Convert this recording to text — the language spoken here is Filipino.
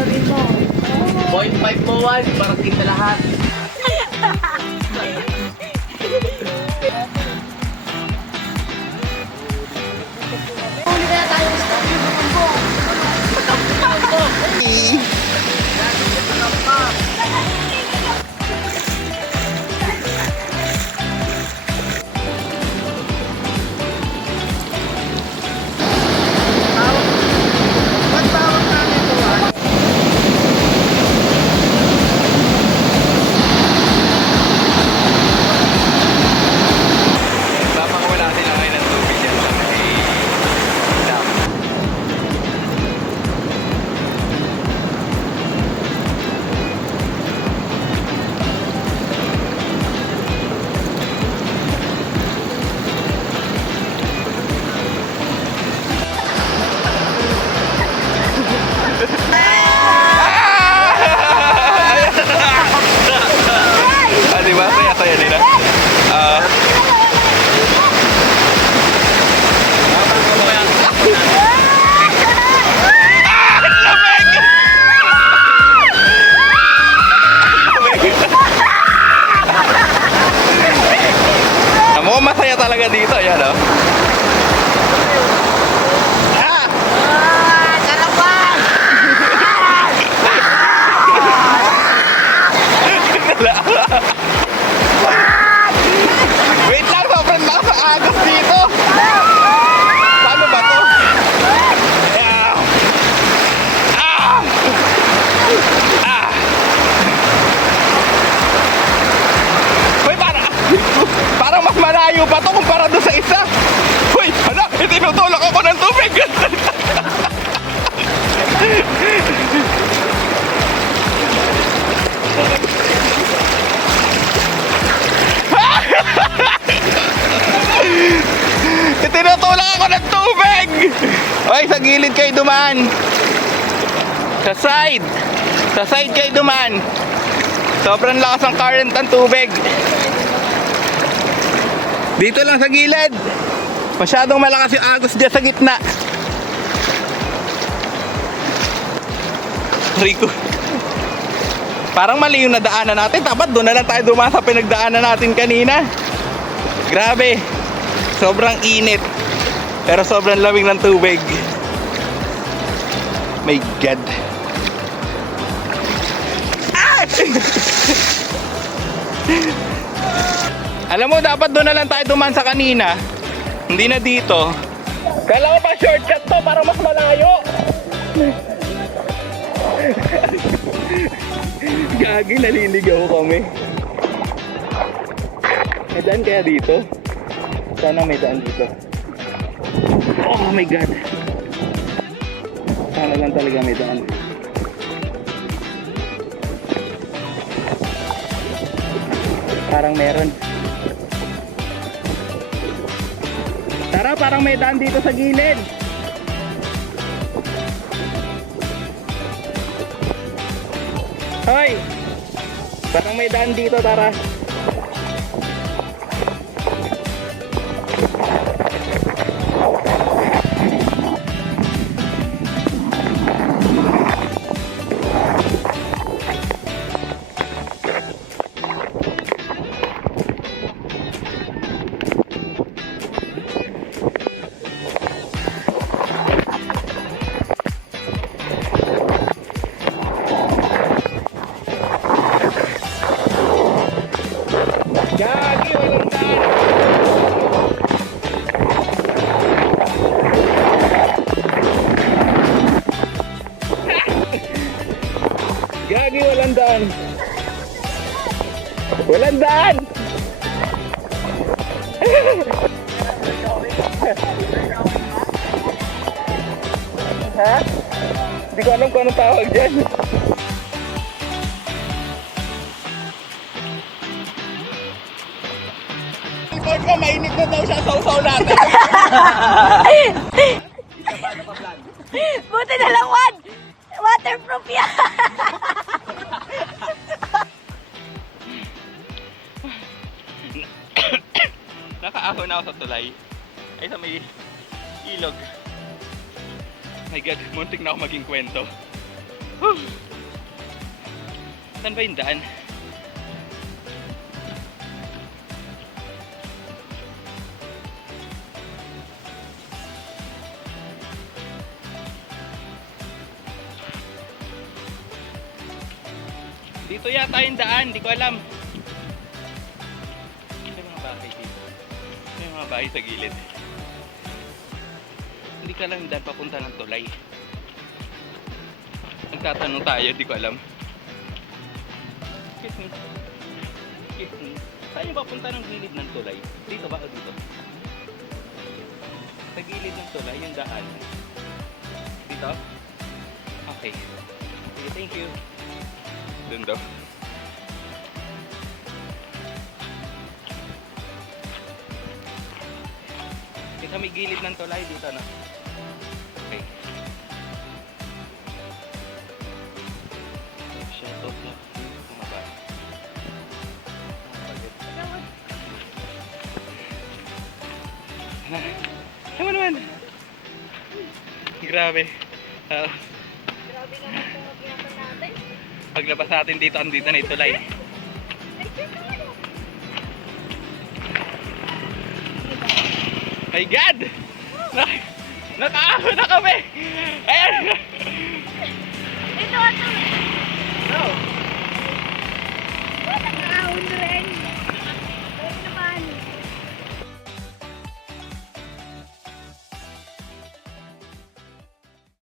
Sabihin mo. 0.5 mo, Juan, para kita lahat. Huli kaya tayo sa Bambong. Papakawala natin lang kayo ng tubig dyan sa may dam. Ah, di ba? Saya-saya nila. Mukhang masaya talaga dito, yan o. Wait lang, sobrang lakas ang agos dito. Paano ba to? Ah! Ah! Ah! Uy, parang mas malayo pa to kumpara doon sa isa. Uy, hala, itinutulak ako ng tubig. Itinutulak ako ng tubig. Uy, sa gilid kayo dumaan. Sa side. Sa side kayo dumaan. Sobrang lakas ang current ng tubig. Dito lang sa gilid. Masyadong malakas yung agos dyan sa gitna. Rico. Parang mali yung nadaanan natin. Dapat doon na lang tayo dumaan sa pinagdaanan natin kanina. Grabe. Sobrang init. Pero sobrang lamig ng tubig. My God. Ah! Alam mo, dapat doon na lang tayo dumaan sa kanina. Hindi na dito. Kala ko pa shortcut to para mas malayo. Gagi, naliligaw kami. May daan kaya dito? Sana may daan dito. Oh my God. Sana lang talaga may daan. Parang meron. Tara, parang may daan dito sa gilid. Hoy! Parang may daan dito, tara. Gagi, walang daan. Gagi, walang daan. Walang daan. Ha? Hindi ko alam kung anong tawag dyan. Report ko, mainit na daw siya sa usaw natin. Buti na lang, Juan. Waterproof yan. Nakaahon na ako sa tulay. Ay, sa may ilog. My God, muntik na ako maging kwento. Saan ba yung daan? Dito yata yung daan, di ko alam. May mga bahay dito. May mga bahay sa gilid. Hindi ka alam yung daan papunta ng tulay. Nagtatanong tayo, di ko alam. Excuse me. Excuse me. Saan yung papunta ng gilid ng tulay? Dito ba o dito? Sa gilid ng tulay, yung daan. Dito? Okay. Okay, thank you. Doon daw. Sa may gilid ng tulay dito, no? Okay. Shut off na. Bumaba. Tama naman. Grabe. Grabe naman itong magbiyatan natin. Paglabas natin dito, andito na yung tulay. My God! Nakaahon na kami! Ayan! Ito, ito.